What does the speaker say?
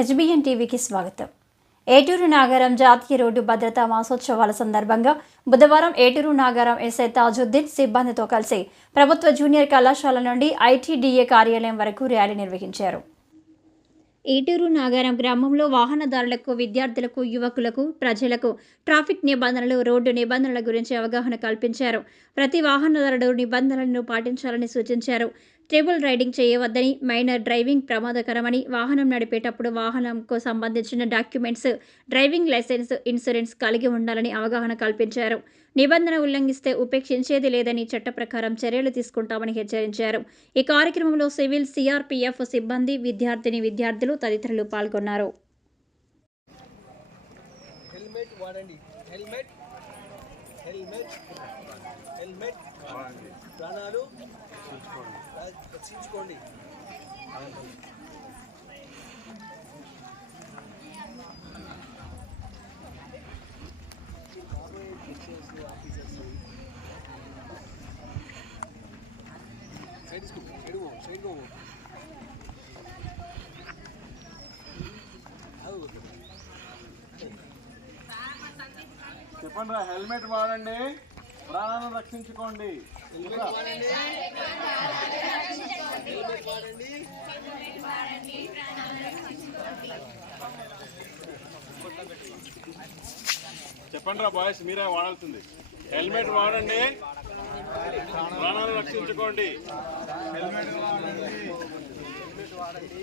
HBN టీవీకి స్వాగతం. ఏటూరు నాగారం జాతీయ రోడ్డు భద్రతా మాసోత్సవాల సందర్భంగా బుధవారం ఏటూరు నాగారం ఎస్ఐ తాజుద్దీన్ సిబ్బందితో కలిసి ప్రభుత్వ జూనియర్ కళాశాల నుండి ఐటీడీఏ కార్యాలయం వరకు ర్యాలీ నిర్వహించారు. ఏటూరు నాగారం గ్రామంలో వాహనదారులకు, విద్యార్థులకు, యువకులకు, ప్రజలకు ట్రాఫిక్ నిబంధనలు, రోడ్డు నిబంధనల గురించి అవగాహన కల్పించారు. ప్రతి వాహనదారుడు నిబంధనలను పాటించాలని సూచించారు. ట్రిపుల్ రైడింగ్ చేయవద్దని, మైనర్ డ్రైవింగ్ ప్రమాదకరమని, వాహనం నడిపేటప్పుడు వాహనంకు సంబంధించిన డాక్యుమెంట్స్, డ్రైవింగ్ లైసెన్స్, ఇన్సూరెన్స్ కలిగి ఉండాలని అవగాహన కల్పించారు. నిబంధన ఉల్లంఘిస్తే ఉపేక్షించేది లేదని, చట్ట ప్రకారం చర్యలు తీసుకుంటామని హెచ్చరించారు. ఈ కార్యక్రమంలో సివిల్, సిఆర్పీఎఫ్ సిబ్బంది, విద్యార్థులు తదితరులు పాల్గొన్నారు. చెప్పండి, హెల్మెట్ వాడండి, ప్రాణాలను రక్షించుకోండి. చెప్పండి రా బాయ్స్, మీరే వాడాల్సింది. హెల్మెట్ వాడండి, ప్రాణాలను రక్షించుకోండి. హెల్మెట్ వాడండి.